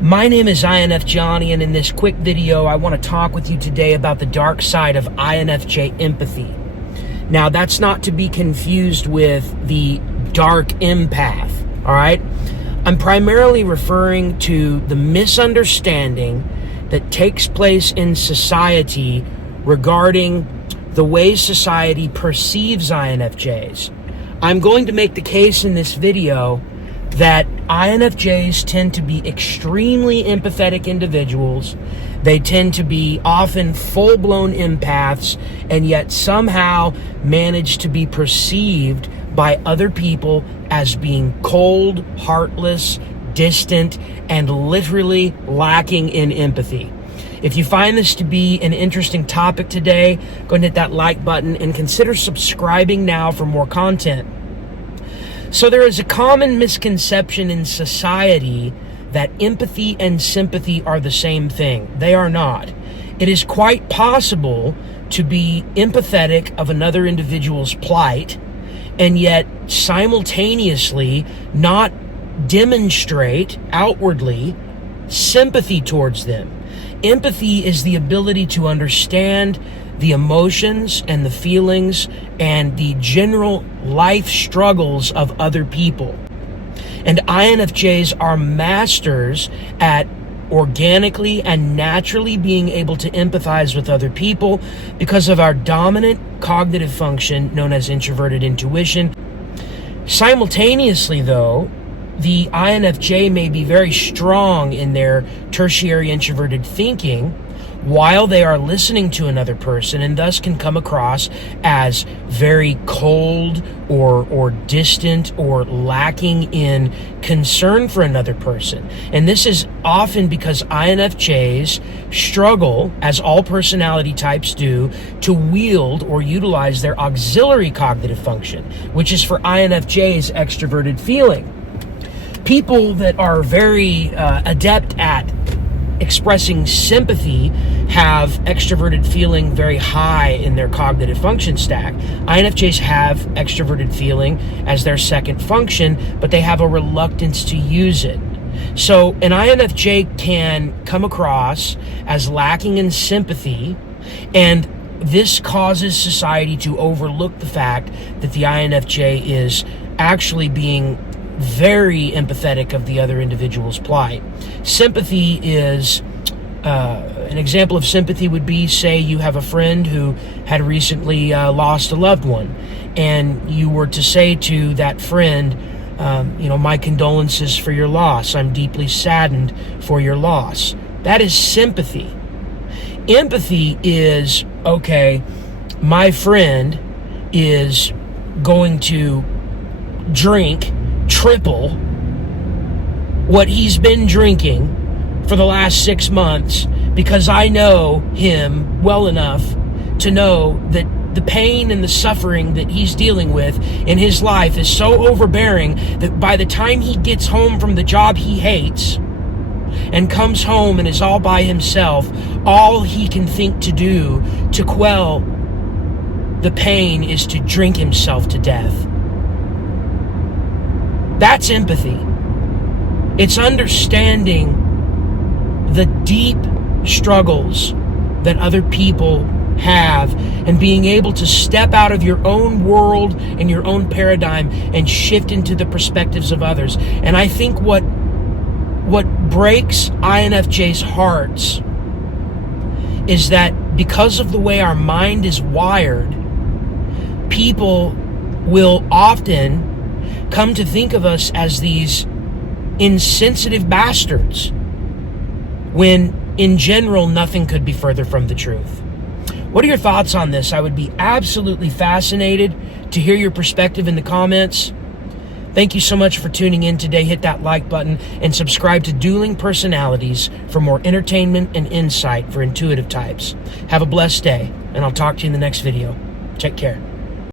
My name is INFJ, and in this quick video, I want to talk with you today about the dark side of INFJ empathy. Now, that's not to be confused with the dark empath, all right? I'm primarily referring to the misunderstanding that takes place in society regarding the way society perceives INFJs. I'm going to make the case in this video that INFJs tend to be extremely empathetic individuals. They tend to be often full-blown empaths, and yet somehow manage to be perceived by other people as being cold, heartless, distant, and literally lacking in empathy. If you find this to be an interesting topic today, go ahead and hit that like button and consider subscribing now for more content. So there is a common misconception in society that empathy and sympathy are the same thing. They are not. It is quite possible to be empathetic of another individual's plight and yet simultaneously not demonstrate outwardly sympathy towards them. Empathy is the ability to understand the emotions and the feelings and the general life struggles of other people. And INFJs are masters at organically and naturally being able to empathize with other people because of our dominant cognitive function known as introverted intuition. Simultaneously, though, the INFJ may be very strong in their tertiary introverted thinking while they are listening to another person, and thus can come across as very cold or distant or lacking in concern for another person. And this is often because INFJs struggle, as all personality types do, to wield or utilize their auxiliary cognitive function, which is for INFJs extroverted feeling. People that are very adept at expressing sympathy have extroverted feeling very high in their cognitive function stack. INFJs have extroverted feeling as their second function, but they have a reluctance to use it. So an INFJ can come across as lacking in sympathy, and this causes society to overlook the fact that the INFJ is actually being very empathetic of the other individual's plight. Sympathy is, an example of sympathy would be, say you have a friend who had recently lost a loved one, and you were to say to that friend, my condolences for your loss. I'm deeply saddened for your loss. That is sympathy. Empathy is, okay, my friend is going to drink triple what he's been drinking for the last 6 months because I know him well enough to know that the pain and the suffering that he's dealing with in his life is so overbearing that by the time he gets home from the job he hates and comes home and is all by himself, all he can think to do to quell the pain is to drink himself to death. That's empathy. It's understanding the deep struggles that other people have and being able to step out of your own world and your own paradigm and shift into the perspectives of others. And I think what breaks INFJ's hearts is that because of the way our mind is wired, people will often come to think of us as these insensitive bastards, when in general nothing could be further from the truth. What are your thoughts on this? I would be absolutely fascinated to hear your perspective in the comments. Thank you so much for tuning in today. Hit that like button and subscribe to Dueling Personalities for more entertainment and insight for intuitive types. Have a blessed day, and I'll talk to you in the next video. Take care.